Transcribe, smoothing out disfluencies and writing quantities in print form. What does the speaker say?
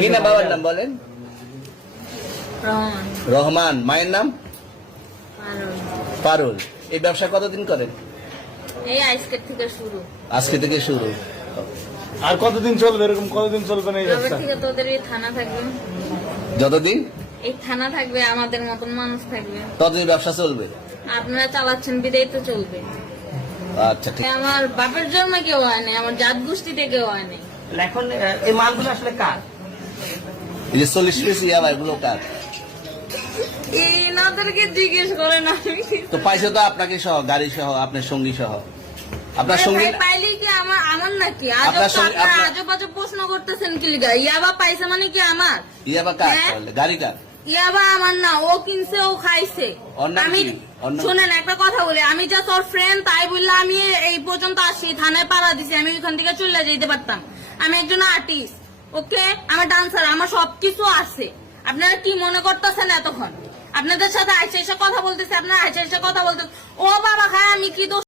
কি নাম বাবার নাম বলেন? রহমান। মায়ের নাম? পারুল। এই ব্যবসা কতদিন করেন? এই আজকে থেকে শুরু। আজকে থেকে শুরু। আর কতদিন চলবে? এরকম কতদিন চলবে না এই তবে ব্যবসা? থেকে তোদের এই থানা থাকবে, যতদিন এই থানা থাকবে, আমাদের মতন মানুষ থাকবে, ততদিন ব্যবসা চলবে। আপনারা চালাচ্ছেন বিদায় তো চলবে। আচ্ছা ঠিক। আমার বাপের জন্ম কেউ হয় নাই, আমার জাত গোষ্ঠীতে কেউ হয় নাই। এখন এই মালগুলো আসলে কার? এই যে 40 পিস ইয়াবা এগুলো কার? এনাদেরকে জিজ্ঞেস করেন। আমি তো পাইছে তো আপনাকে সহ, গাড়ি সহ, আপনার সঙ্গী সহ। আপনার সঙ্গী পাইলে কি আমার নাকি? আপনার সঙ্গে- আপনার- আজব আজব প্রশ্ন করতেছেন কি লিগা? ইয়াবা পাইছে মানে কি আমার? ইয়াবা কার? হ্যাঁ? তাহলে গাড়ি কার? ইয়াবা আমার না, ও কিনছে, ও খাইছে। ওর নাম আমি কি? ওর নাম- শুনেন একটা কথা বলি, আমি যা তোর ফ্রেন্ড তাই বললে আমি এই পর্যন্ত আসি, থানায় পাড়া দিছি, আমি ওইখান থেকে চলে যেতে পারতাম। আমি একজন আর্টিস্ট, ওকে, আমার ডান্সার, আমার সবকিছু আছে। আপনারা কি মনে করতেছেন এতক্ষণ? আপনাদের সাথে আইসা এসে কথা বলতেছে, আপনারা আইসা এসে কথা বলতেছে। ও বাবা খায়, আমি কি দোষ